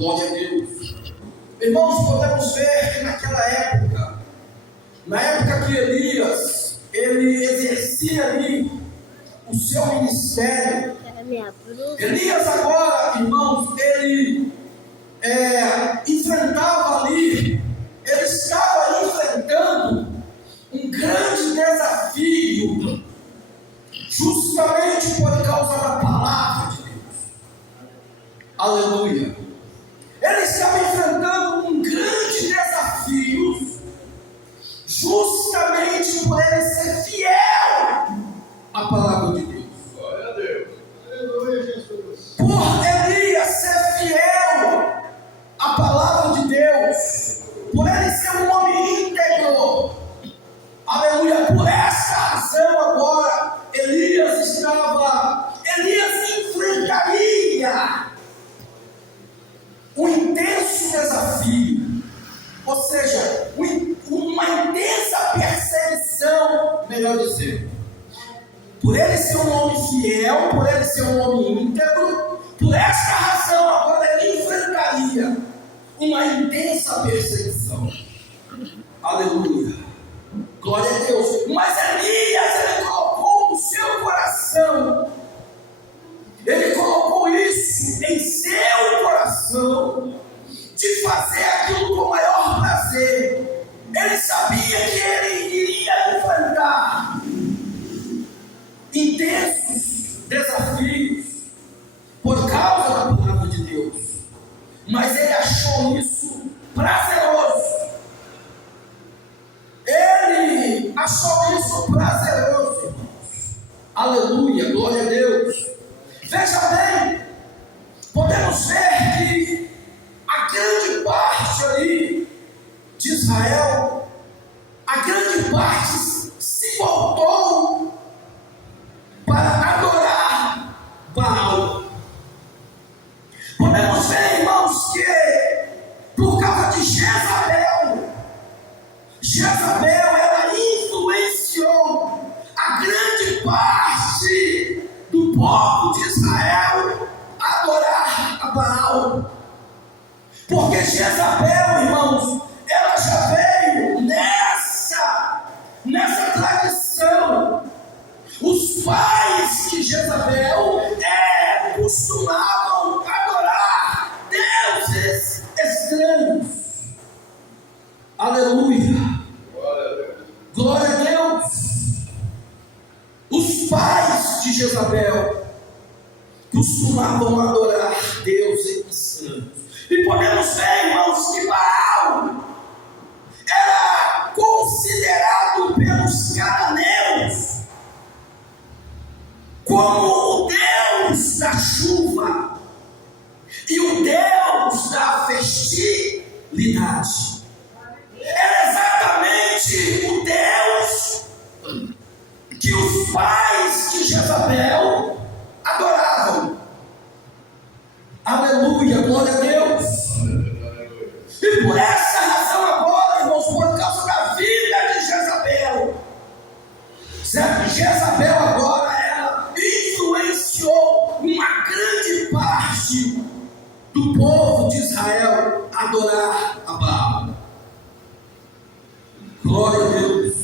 Glória a Deus. Irmãos, podemos ver que naquela época, na época que Elias, ele exercia ali o seu ministério, Elias agora, irmãos, ele enfrentava ali, ele estava enfrentando um grande desafio, justamente por causa da palavra de Deus. Aleluia. Ele estava enfrentando um grande desafio, justamente por ele ser fiel à palavra de Deus. Glória a Deus. Aleluia, Jesus. Por Elias ser fiel à palavra de Deus, por ele ser um homem íntegro, aleluia, por essa razão agora, Elias enfrentaria um intenso desafio, ou seja, uma intensa perseguição, melhor dizendo. Por ele ser um homem fiel, por ele ser um homem íntegro, por esta razão agora ele enfrentaria uma intensa perseguição. Aleluia. Glória a Deus. Mas Elias, ele colocou no seu coração, ele colocou isso em seu coração, de fazer aquilo com o maior prazer. Ele sabia que ele iria enfrentar intensos desafios por causa da palavra de Deus, mas ele achou isso prazeroso. Ele achou isso prazeroso, irmãos. Aleluia, glória a Deus. Veja bem, podemos ver que a grande parte ali de Israel, a grande parte se voltou para adorar Baal. Podemos ver, irmãos, que por causa de Jezabel, ela influenciou a grande parte do povo de Israel a adorar a Baal. Porque Jezabel, irmãos, ela já veio nessa tradição. Os pais de Jezabel costumavam adorar deuses estranhos. Aleluia. Glória a Deus. Os pais de Jezabel costumavam adorar deuses estranhos. E podemos ver, irmãos, que Baal era considerado pelos cananeus como o Deus da chuva e o Deus da fertilidade. Era exatamente o Deus que os pais de Jezabel adoravam. Aleluia, glória a Deus. E por essa razão agora, irmãos, por causa da vida de Jezabel, Jezabel agora ela influenciou uma grande parte do povo de Israel a adorar a Baal. Glória a Deus.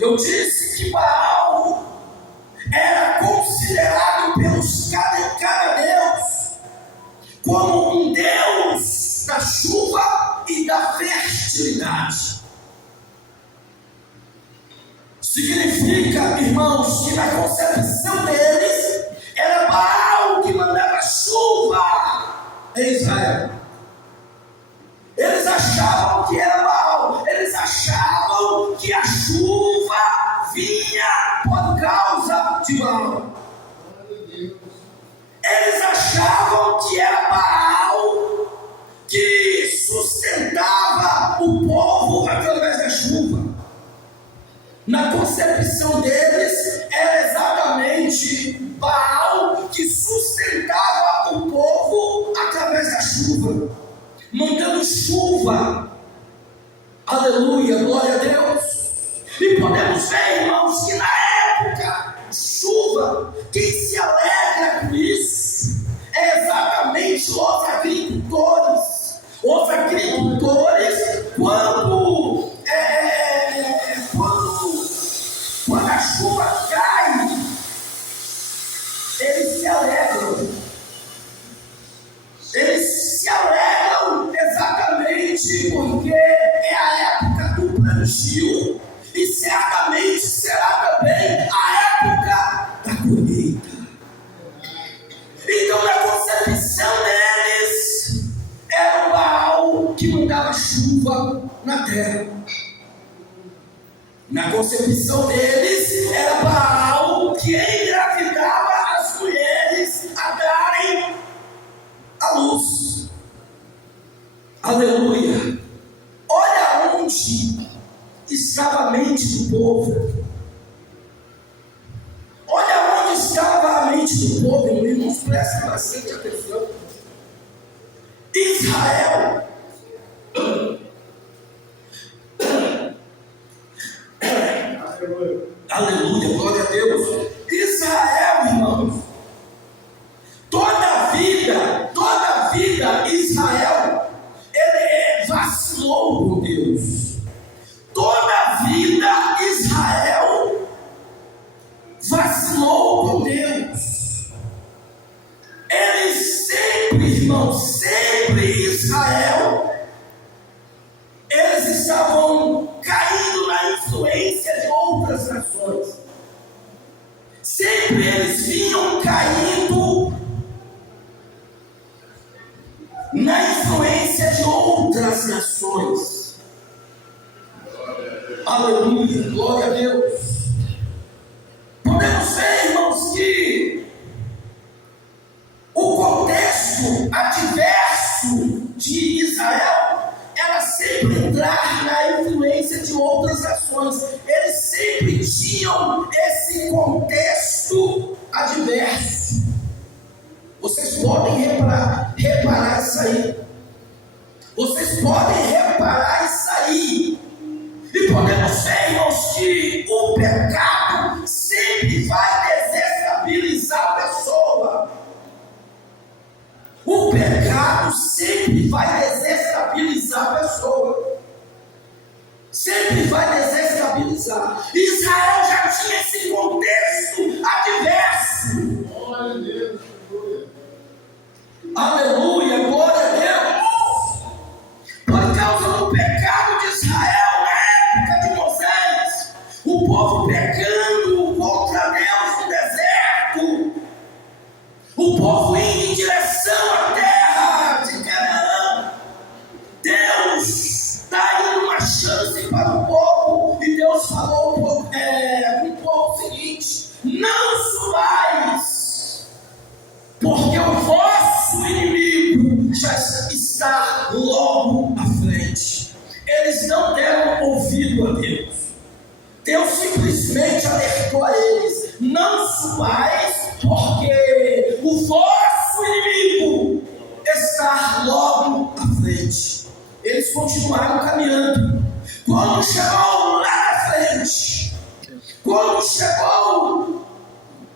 Eu disse que Baal era considerado pelos cananeus como um Deus da chuva e da fertilidade. Significa, irmãos, que na concepção deles era Baal que mandava chuva em Israel. Eles achavam que era Baal, eles achavam que a chuva vinha por causa de Baal. Eles achavam que era Baal que sustentava o povo através da chuva. Na concepção deles, era exatamente Baal que sustentava o povo através da chuva, mandando chuva. Aleluia, glória a Deus. E podemos ver, irmãos, que na época, chuva, quem se alegra com isso é exatamente os agricultores. Os agricultores, quando a chuva cai, eles se alegram. Eles se alegram exatamente porque é a época do plantio e certamente será também a época da colheita. Então, na concepção deles, era o Baal que mandava chuva na terra. Na concepção deles, era Baal que engravidava as mulheres a darem a luz. Aleluia. Olha onde estava a mente do povo. Olha onde estava a mente do povo, irmãos, presta bastante atenção. Israel. Aleluia, glória a Deus. Israel, irmãos. Toda a vida, Israel, ele vacilou com Deus. Toda a vida, Israel vacilou com Deus. Ele sempre, irmãos, Israel, eles estavam caindo na influência de outras nações. Sempre eles vinham caindo na influência de outras nações. Aleluia, glória a Deus. Podemos ver, irmãos, que o contexto adverso de Israel era sempre entrar na influência de outras nações. Eles sempre tinham esse contexto adverso. Vocês podem reparar isso aí. Vocês podem reparar isso aí. E podemos ver, irmãos, que o pecado sempre vai desestabilizar a pessoa. O pecado sempre vai desestabilizar a pessoa. Sempre vai desestabilizar. Israel já tinha esse contexto adverso. Glória a Deus. Aleluia, glória a Deus. Por causa do pecado de Israel na época de Moisés, o povo pecando contra Deus no deserto, o povo indo em direção à terra de Canaã. Deus está dando uma chance para o povo, e Deus falou com o povo o seguinte: não subais, porque o vosso inimigo já está logo à frente. Eles não deram ouvido a Deus. Deus simplesmente alertou a eles: não subais, porque o vosso inimigo está logo à frente. Eles continuaram caminhando. Quando chegou lá na frente, quando chegou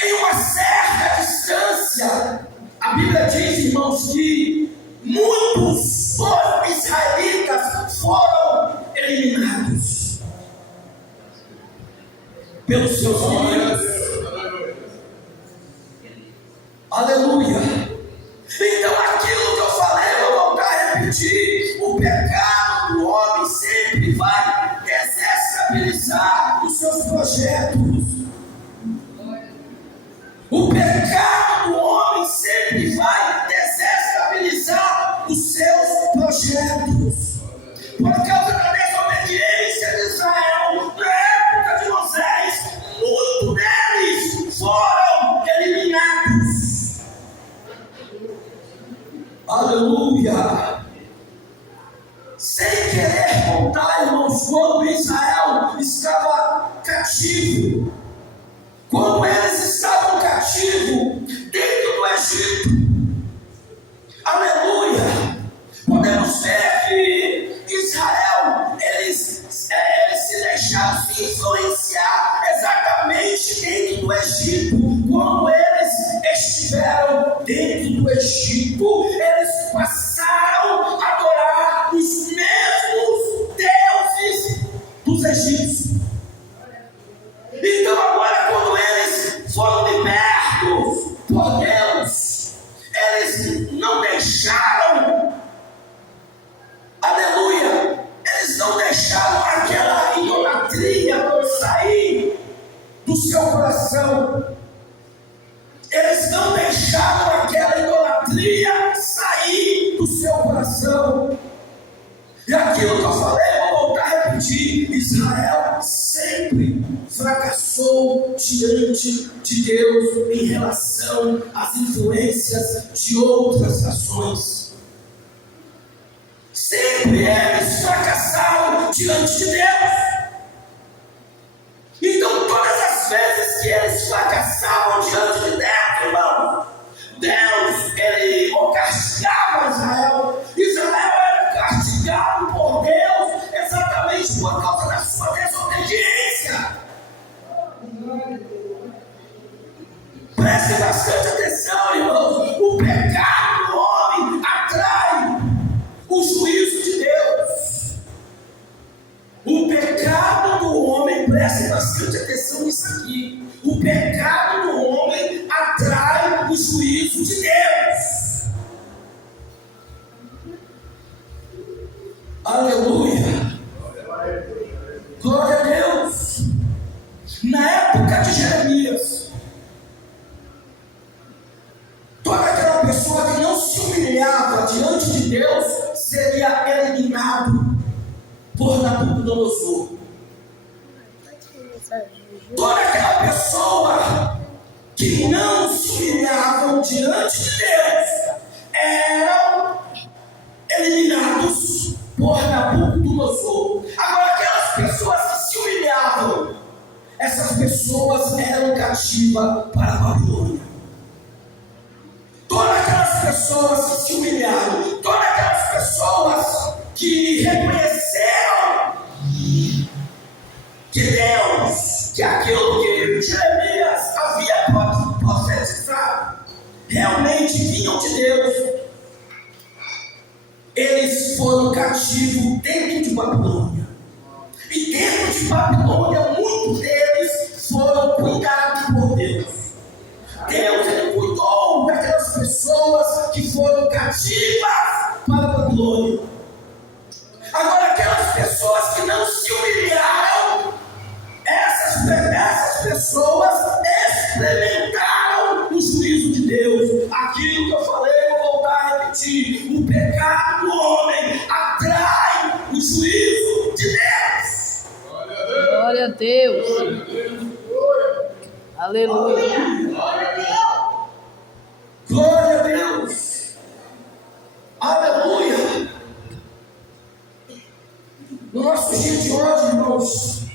em uma certa distância, a Bíblia diz, irmãos, que muitos israelitas foram eliminados pelos seus inimigos. Aleluia. Então, aquilo que eu falei, eu vou voltar a repetir: o pecado do homem sempre vai desestabilizar os seus projetos. O pecado do homem sempre vai desestabilizar os seus projetos. Por causa da desobediência de Israel, na época de Moisés, muitos deles foram eliminados. Aleluia. Sem querer contar, irmãos, quando Israel estava cativo, quando eles estavam cativos dentro do Egito. Aleluia. Podemos ver que Israel, eles se deixaram se influenciar exatamente dentro do Egito. Quando eles estiveram dentro do Egito, eles passaram a adorar do seu coração. E aquilo que eu falei, eu vou voltar a repetir: Israel sempre fracassou diante de Deus em relação às influências de outras nações. Sempre eles fracassaram diante de Deus. Então, todas as vezes que eles fracassavam diante de Deus, irmão, Deus, ele castigava Israel. Israel era castigado por Deus exatamente por causa da sua desobediência. Preste bastante atenção, irmãos. O pecado do homem atrai o juízo de Deus. O pecado do homem, preste bastante atenção nisso aqui. O pecado do homem atrai o juízo de Deus. Aleluia. Glória a Deus. Na época de Jeremias, toda aquela pessoa que não se humilhava diante de Deus seria eliminado por Nabucodonosor. Toda aquela pessoa que não se humilhavam diante de Deus eram eliminados por Nabucodonosor. Agora, aquelas pessoas que se humilhavam, essas pessoas eram cativas para a Babilônia. Todas aquelas pessoas que se humilharam, todas aquelas pessoas que reconheceram que Deus, que aquilo que Jeremias havia profetizado, realmente vinham de Deus, eles foram cativos dentro de Babilônia. E dentro de Babilônia, muitos deles foram cuidados por Deus. Deus, ele cuidou daquelas pessoas que foram cativas para a Babilônia. Agora, aquelas pessoas que não se humilharam, essas pessoas experimentaram o juízo de Deus. Aquilo que eu falei, eu vou voltar a repetir: o pecado do homem atrai o juízo de Deus. Glória a Deus. Aleluia. Glória a Deus. Aleluia. No nosso dia de hoje, irmãos,